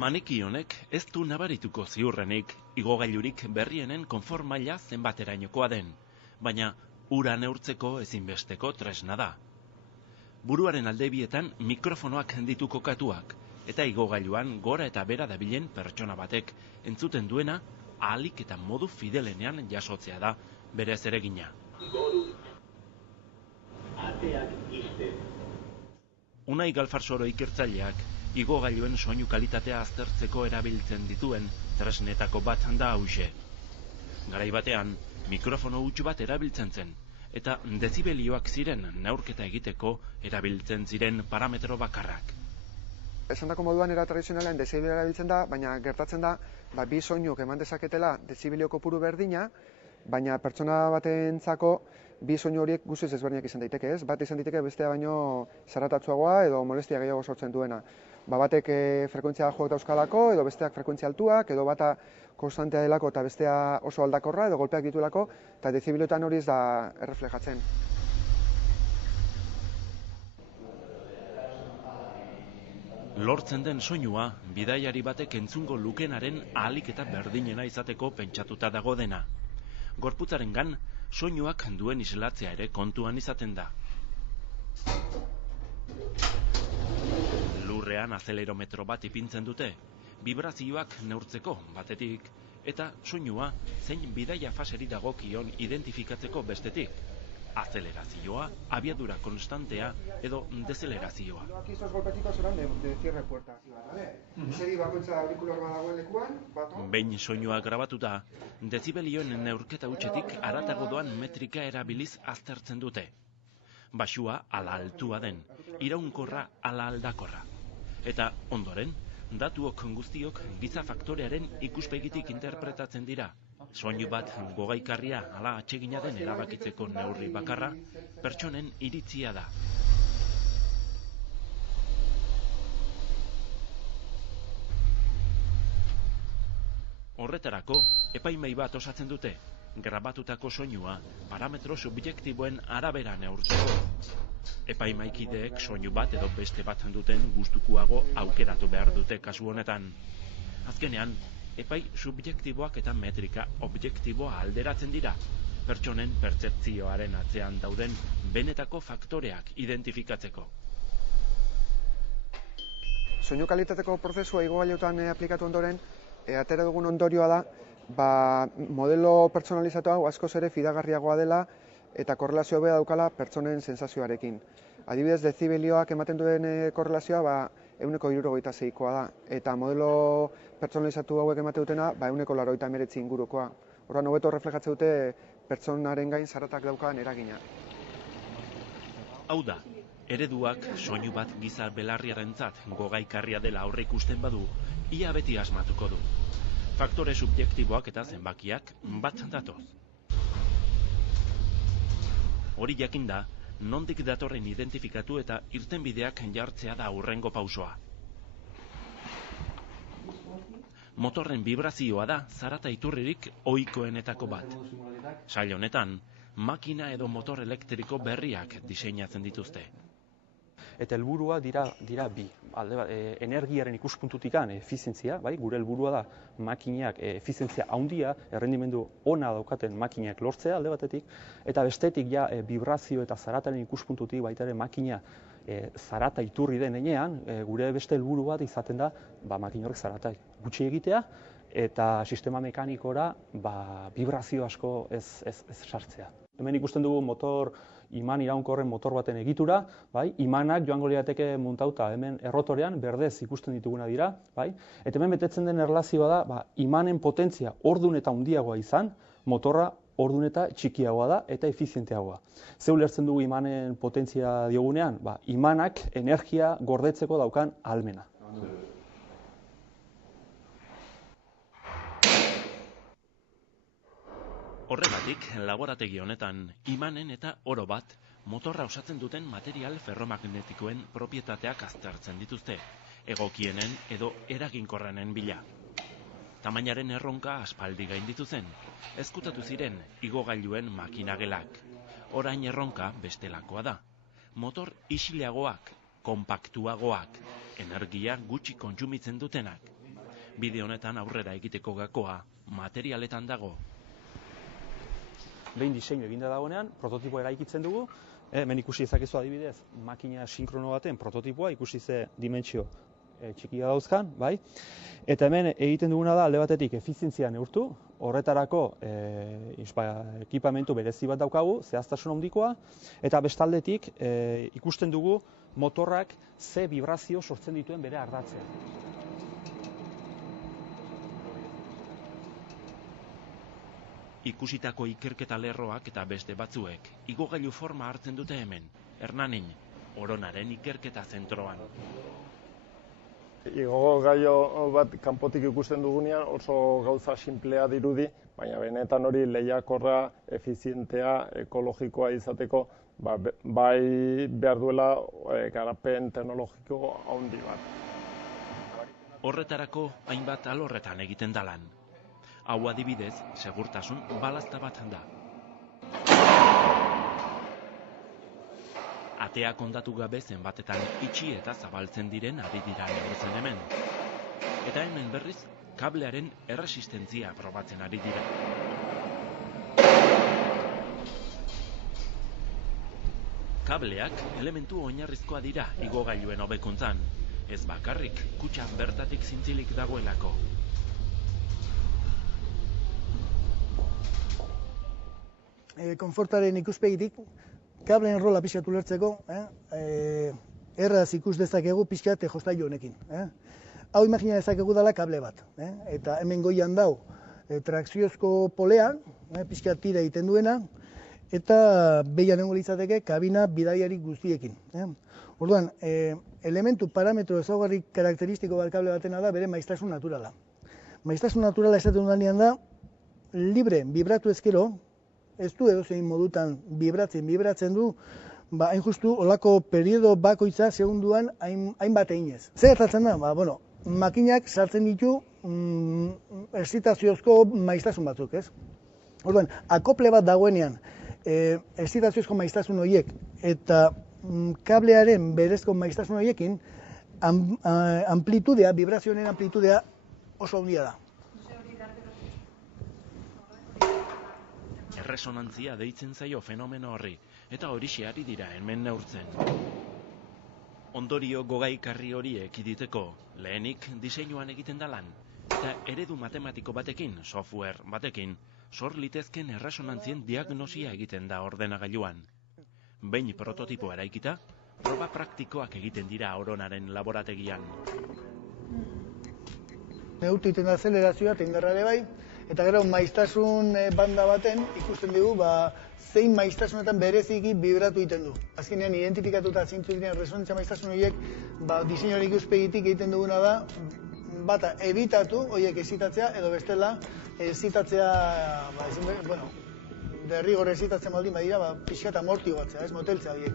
Maneki honek ez du nabarituko ziurrenik igogailurik berrienen konfort maila zenbaterainokoa den, baina ura neurtzeko ezinbesteko tresna da. Buruaren aldebietan mikrofonoak ditu kokatuak, eta igogailuan gora eta bera dabilen pertsona batek entzuten duena ahalik eta modu fidelenean jasotzea da bere zeregina. Unai Galfarsoro ikertzaileak igogailuen soinu kalitatea aztertzeko erabiltzen dituen tresnetako bat da hauxe. Garai batean, mikrofono huts bat erabiltzen zen, eta dezibelioak ziren neurketa egiteko erabiltzen ziren parametro bakarrak. Esandako moduan era tradizionalean dezibelioa erabiltzen da, baina gertatzen da, bi soinuk eman dezaketela dezibelio kopuru berdina, baina pertsona batentzako bi soinu horiek guztiz ezberdinak izan daiteke, ez? Bat izan daiteke bestea baino zaratatsuagoa edo molestia gehiago sortzen duena. Batek frekuentzia joak dauzkalako, edo besteak frekuentzia altuak, edo bata konstantea delako eta bestea oso aldakorra, edo golpeak dituelako, eta dezibelioetan hori ez da erreflejatzen. Lortzen den soinua, bidaiari batek entzungo lukenaren ahalik eta berdinena izateko pentsatuta dago dena. Gorputzarengan soinuak duen islatzea ere kontuan izaten da. Lurrean azelerometro bat ipintzen dute, vibrazioak neurtzeko batetik, eta soinua zein bidaia faseri dagokion identifikatzeko bestetik. Azelerazioa, abiadura konstantea edo dezelerazioa. Behin soinua grabatuta, dezibelioen neurketa hutsetik haratago doan metrika erabiliz aztertzen dute. Baxua ala altua den, iraunkorra ala aldakorra. Eta ondoren, datuok guztiok giza faktorearen ikuspegitik interpretatzen dira. Soinu bat gogaikarria ala atsegina den erabakitzeko neurri bakarra, pertsonen iritzia da. Horretarako, epaimahai bat osatzen dute, grabatutako soinua parametro subjektiboen arabera neurtzeko. Epaimahaikideek soinu bat edo beste bat duten gustukoago aukeratu behar dute kasu honetan. Azkenean, epai subjektiboak eta metrika objektiboa alderatzen dira, pertsonen pertzepzioaren atzean dauden benetako faktoreak identifikatzeko. Soinu kalitateko prozesua igogailuetan aplikatu ondoren, atera dugun ondorioa da, modelo pertsonalizatu hau askoz ere fidagarriagoa dela eta korrelazio bera daukala pertsonen sensazioarekin. Adibidez, dezibelioak ematen duen korrelazioa 176koa da, eta modelo pertsonalizatu hauek ematen dutena 189 ingurukoa. Horra, hobeto reflejatzen dute pertsonaren gain zaratak daukan eragina. Hau da, ereduak soinu bat giza belarriarentzat gogaikarria dela aurreikusten badu, ia beti asmatuko du. Faktore subjektiboak eta zenbakiak bat datoz. Hori jakinda, nondik datorren identifikatu eta irtenbideak jartzea da hurrengo pausoa. Motorren vibrazioa da zarata iturririk ohikoenetako bat. Sail honetan, makina edo motor elektriko berriak diseinatzen dituzte. Eta helburua dira bi. Energiaren ikuspuntutikan efizientzia, gure helburua da makinak efizientzia handia, errendimendu ona daukaten makinak lortzea alde batetik, eta bestetik vibrazio eta zarataren ikuspuntutik baita ere makina zarata iturri den enean, gure beste helburu bat izaten da makina horrek zarata gutxi egitea, eta sistema mekanikora vibrazio asko ez sartzea. Hemen ikusten dugu motor iman iraunkorren motor baten egitura, imanak joango lirateke muntauta hemen errotorean berdez ikusten dituguna dira, eta hemen betetzen den erlazioa da imanen potentzia ordun eta handiagoa izan, motorra ordun eta txikiagoa da eta efizienteagoa. Ze ulertzen dugu imanen potentzia diogunean? Imanak energia gordetzeko daukan ahalmena. Horregatik, laborategi honetan, imanen eta oro bat, motorra osatzen duten material ferromagnetikoen propietateak aztertzen dituzte, egokienen edo eraginkorrenen bila. Tamainaren erronka aspaldi gainditu zen, ezkutatu ziren igogailuen makinagelak. Orain erronka bestelakoa da. Motor isileagoak, konpaktuagoak, energia gutxi kontsumitzen dutenak. Bide honetan aurrera egiteko gakoa materialetan dago. Behin diseinu eginda dagoenean, prototipoa eraikitzen dugu. Hemen ikusi ezakezu adibidez, makina sinkrono baten prototipoa, ikusi ze dimentsio txikia dauzkan, bai? Eta hemen egiten duguna da alde batetik efizientzia neurtu, horretarako ekipamentu berezi bat daukagu, zehaztasun handikoa, eta bestaldetik ikusten dugu motorrak ze vibrazio sortzen dituen bere ardatzean. Ikusitako ikerketa lerroak eta beste batzuek igogailu forma hartzen dute hemen, Hernanin, Oronaren ikerketa zentroan. Igogailu bat kanpotik ikusten dugunean oso gauza sinplea dirudi, baina benetan hori lehiakorra, efizientea, ekologikoa izateko, bai behar duela garapen teknologiko handi bat. Horretarako hainbat alorretan egiten da lan. Hau adibidez, segurtasun balazta bat da. Ateak hondatu gabe zenbatetan itxi eta zabaltzen diren ari dira neurtzen hemen. Eta hemen berriz, kablearen erresistentzia probatzen ari dira. Kableak elementu oinarrizkoa dira igogailuen hobekuntzan. Ez bakarrik, kutxa bertatik zintzilik dagoelako. Konfortaren ikuspegitik, kableen rola pixkat ulertzeko, erraz ikus dezakegu pixkat jostailu honekin. Hau imagina dezakegu dela kable bat. Eta hemen goian dau trakziozko polea, pixkat tira egiten duena, eta behian nengo litzateke kabina bidaiari guztiekin. Orduan, elementu parametro ezaugarri karakteristiko bat kable batena da bere maiztasun naturala. Maiztasun naturala esaten dudanean da, libre vibratu ezkero, ez du edozein modutan vibratzen du, hain justu olako periodo bakoitza segunduan hainbat eginez. Zer gertatzen da? Makinak sartzen ditu excitaziozko maiztasun batzuk, ez? Orduan, akople bat dagoenean, excitaziozko maiztasun horiek eta kablearen berezko maiztasun horiekin, amplitudea, vibrazioen amplitudea oso handia da. Erresonantzia deitzen zaio fenomeno horri, eta horixe ari dira hemen neurtzen. Ondorio gogaikarri hori ekiditeko, lehenik diseinuan egiten da lan, eta eredu matematiko batekin, software batekin, sor litezken erresonantzien diagnosia egiten da ordenagailuan. Behin prototipo eraikita, proba praktikoak egiten dira Oronaren laborategian. Neurtu egiten da azelerazioa eta indarra ere bai, eta gero maiztasun banda baten ikusten dugu zein maiztasunetan bereziki vibratu egiten du. Azkenean identifikatuta zeintzuk diren resonantzia maiztasun horiek diseinuaren ikuspegitik egiten duguna da bata ebitatu horiek excitatzea edo bestela excitatzea derrigor excitatzen baldin badira pixka eta amortiguatzea, ez moteltzea horiek.